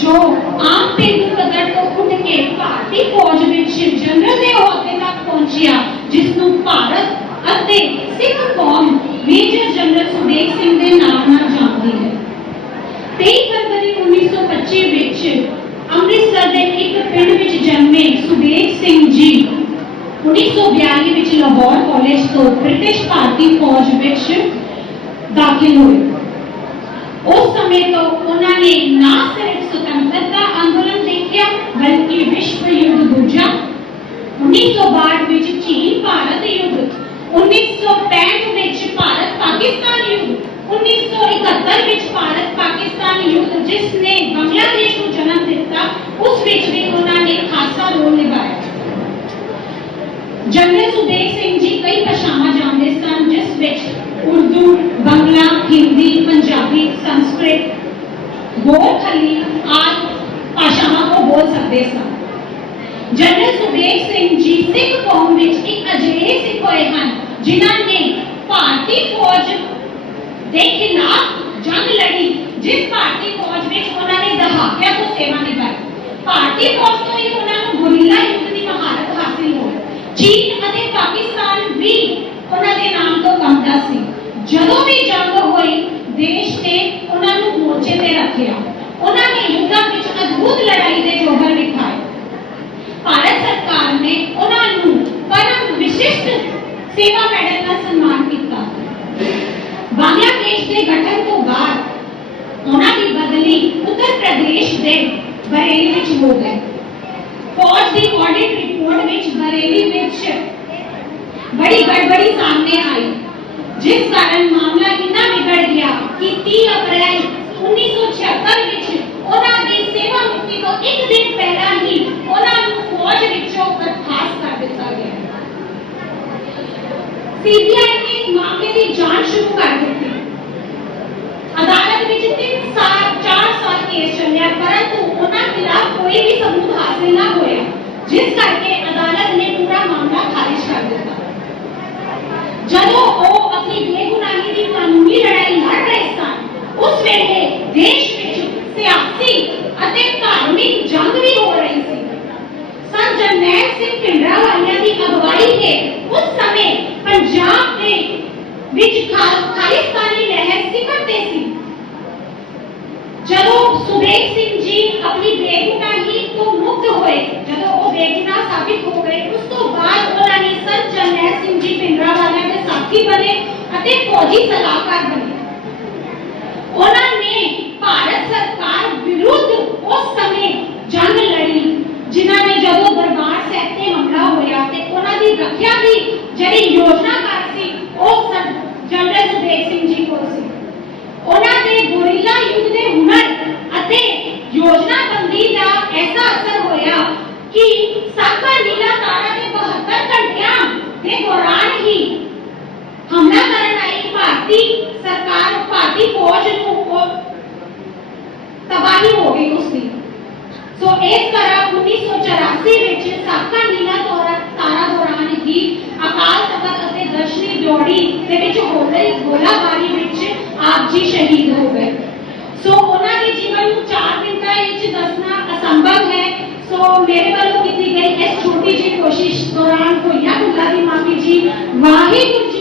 ਜੋ ਆਮ ਪੇਂਡੂ ਪੱਧਰ ਤੋਂ ਉੱਠ ਕੇ ਭਾਰਤੀ ਫੌਜ ਵਿੱਚ ਜਨਰਲ ਦੇ ਅਹੁਦੇ ਤੱਕ ਪਹੁੰਚਿਆ ਜਿਸ ਨੂੰ ਭਾਰਤ ਅਤੇ ਸਿੱਖ ਕੌਮ ਮੇਜਰ ਜਨਰਲ ਸੁਬੇਗ ਸਿੰਘ ਦੇ ਨਾਮ ਨਾਲ ਜਾਣਦੀ ਹੈ 23 ਫਰਵਰੀ 1925 ਵਿੱਚ ਅੰਮ੍ਰਿਤਸਰ ਦੇ ਇੱਕ ਪਿੰਡ ਵਿੱਚ ਜਨਮੇ ਸੁਬੇਗ ਸਿੰਘ ਜੀ 1942 ਵਿੱਚ ਲਾਹੌਰ ਕਾਲਜ ਤੋਂ ਬ੍ਰਿਟਿਸ਼ ਭਾਰਤੀ ਫੌਜ ਵਿੱਚ ਦਾਖਲ ਹੋਏ ਉਸ ਸਮੇਂ ਤੋਂ ਉਹਨਾਂ ਨੇ ਨਾ ਸਿਰਫ ਯੁੱਧ ਜਿਸ ਨੇ ਬੰਗਲਾਦੇਸ਼ ਨੂੰ ਜਨਮ ਦਿੱਤਾ ਉਸ ਵਿੱਚ ਵੀ ਉਹਨਾਂ ਨੇ ਖਾਸਾ ਰੋਲ ਨਿਭਾਇਆ ਜਨਰਲ ਸੁਬੇਗ ਸਿੰਘ ਜੀ ਕਈ ਭਾਸ਼ਾਵਾਂ ਜਾਣਦੇ ਸਨ ਜਿਸ ਵਿੱਚ ਉਰਦੂ ਬੰਗਲਾ ਹਿੰਦੀ ਪੰਜਾਬੀ ਸੰਸਕ੍ਰਿਤ ਗੋਰਖਲੀ ਆਦਿ ਭਾਸ਼ਾਵਾਂ को बोल सकते ਸਨ ਜਨਰਲ ਸੁਬੇਗ ਸਿੰਘ ਜੀ ਸਿੱਖ ਕੌਮ ਵਿੱਚ ਇੱਕ ਅਜਿਹੇ ਸਿੱਖ ਹੋਏ ਹਨ ਜਿਨ੍ਹਾਂ ਨੇ ਭਾਰਤੀ ਫੌਜ ਦੇ ਦਹਾਕਿਆਂ ਤੋਂ ਸੇਵਾ ਨਿਭਾਈ ਭਾਰਤੀ ਫੌਜ ਤੋਂ ਹੀ ਉਹਨਾਂ ਨੂੰ ਗੁਰੀਲਾ ਯੁੱਧ ਦੀ ਮਹਾਰਤ ਹਾਸਿਲ ਹੋਈ ਚੀਨ ਅਤੇ ਪਾਕਿਸਤਾਨ ਵੀ ਉਹਨਾਂ ਦੇ ਨਾਮ ਤੋਂ ਕੰਬਦਾ ਸੀ ਜਦੋਂ ਵੀ ਜੰਗ ਹੋਈ ਦੇਸ਼ ਨੇ ਉਹਨਾਂ ਨੂੰ ਮੋਰਚੇ ਤੇ ਰੱਖਿਆ ਉਹਨਾਂ ਨੇ ਯੁੱਧਾਂ ਵਿੱਚ ਅਦਭੁਤ ਲੜਾਈ ਦੇ ਜੋਹਰ ਵਿਖਾਏ ਭਾਰਤ ਸਰਕਾਰ ਨੇ ਉਹਨਾਂ ਨੂੰ ਪਰਮ ਵਿਸ਼ਿਸ਼ਟ ਸੇਵਾ ਦੀ ਬਦਲੀ ਉੱਤਰ ਪ੍ਰਦੇਸ਼ ਦੇ ਬਰੇਲੀ ਵਿੱਚ ਹੋ ਗਈ ਫੌਜ ਦੀ ਆਡਿਟ ਰਿਪੋਰਟ ਵਿੱਚ ਬਰੇਲੀ ਵਿੱਚ ਬੜੀ ਗੜਬੜੀ ਸਾਹਮਣੇ ਆਈ ਜਿਸ ਕਾਰਨ ਮਾਮਲਾ ਇੰਨਾ ਵਿਗੜ ਗਿਆ ਕਿ 30 ਅਪ੍ਰੈਲ 1976 ਵਿੱਚ ਉਹਨਾਂ ਦੀ ਸੇਵਾ ਮੁਕਤੀ ਤੋਂ ਇੱਕ ਦਿਨ ਪਹਿਲਾਂ ਹੀ ਉਹਨਾਂ ਨੂੰ ਫੌਜ ਵਿੱਚੋਂ ਬਰਖਾਸਤ ਕਰ ਦਿੱਤਾ ਗਿਆ ਸੀਬੀਆਈ ਨੇ ਇਸ ਮਾਮਲੇ ਦੀ ਜਾਂਚ ਸ਼ੁਰੂ ਕਰ ਦੇਸ਼ ਵਿੱਚ ਸਿਆਸੀ ਅਤੇ ਧਾਰਮਿਕ ਜੰਗ ਵੀ ਹੋ ਰਹੀ ਸੀ ਸੰਤ ਜਰਨੈਲ ਸਿੰਘ ਭਿੰਡਰਾਵਾਲੀਆ ਦੀ ਅਗਵਾਈ ਹੇਠ ਉਸ ਸਮੇਂ ਪੰਜਾਬ ਦੇ ਵਿੱਚ ਖਾਲ- ਖਾਲਿਸਤਾਨੀ ਲਹਿਰ ਸਿਖਰ ਤੇ ਸੀ ਜਦੋਂ ਸੁਬੇਗ ਸਿੰਘ ਜੀ ਆਪਣੀ ਬੇਗੁਨਾਹੀ ਤੋਂ ਮੁਕਤ ਹੋਏ ਜਦੋਂ ਉਹ ਬੇਗੁਨਾਹ ਸਾਬਿਤ ਹੋ ਗਏ ਉਸ ਤੋਂ ਬਾਅਦ ਉਹਨਾਂ ਨੇ ਸੰਤ ਜਰਨੈਲ ਸਿੰਘ ਜੀ ਭਿੰਡਰਾਵਾਲੀਆ ਦੇ ਸਾਥੀ ਬਣੇ ਅਤੇ ਫੌਜੀ ਸਲਾਹਕਾਰ ਬਣੇ ਉਹਨਾਂ ਦੀ ਰੱਖਿਆ ਦੀ ਜਿਹੜੀ ਯੋਜਨਾਕਾਰ ਸੀ ਉਹ ਸਰ ਜਨਰਲ ਸੁਬੇਗ ਸਿੰਘ ਜੀ ਕੋਲ ਸੀ ਉਹਨਾਂ ਦੇ ਗੋਰੀਲਾ ਯੁੱਧ ਦੇ ਹੁਨਰ ਅਤੇ ਯੋਜਨਾਬੰਦੀ ਦਾ ਐਸਾ ਅਸਰ ਹੋਇਆ ਕਿ ਸਾਕਾ ਨੀਲਾ ਤਾਰਾ ਦੇ 72 ਘੰਟਿਆਂ ਦੇ ਦੌਰਾਨ ਹੀ ਹਮਲਾ ਕਰਨ ਆਈ ਭਾਰਤੀ ਸਰਕਾਰ ਭਾਰਤੀ ਫੌਜ ਨੂੰ ਉਹ ਤਬਾਹੀ ਹੋ ਗਈ ਉਸ ਦੀ ਸੋ ਇਸ ਤਰ੍ਹਾਂ 1984 ਵਿੱਚ ਸਾਕਾ ਨੀਲਾ भगवान को यह बुला दी मामी जी वाहिगुरु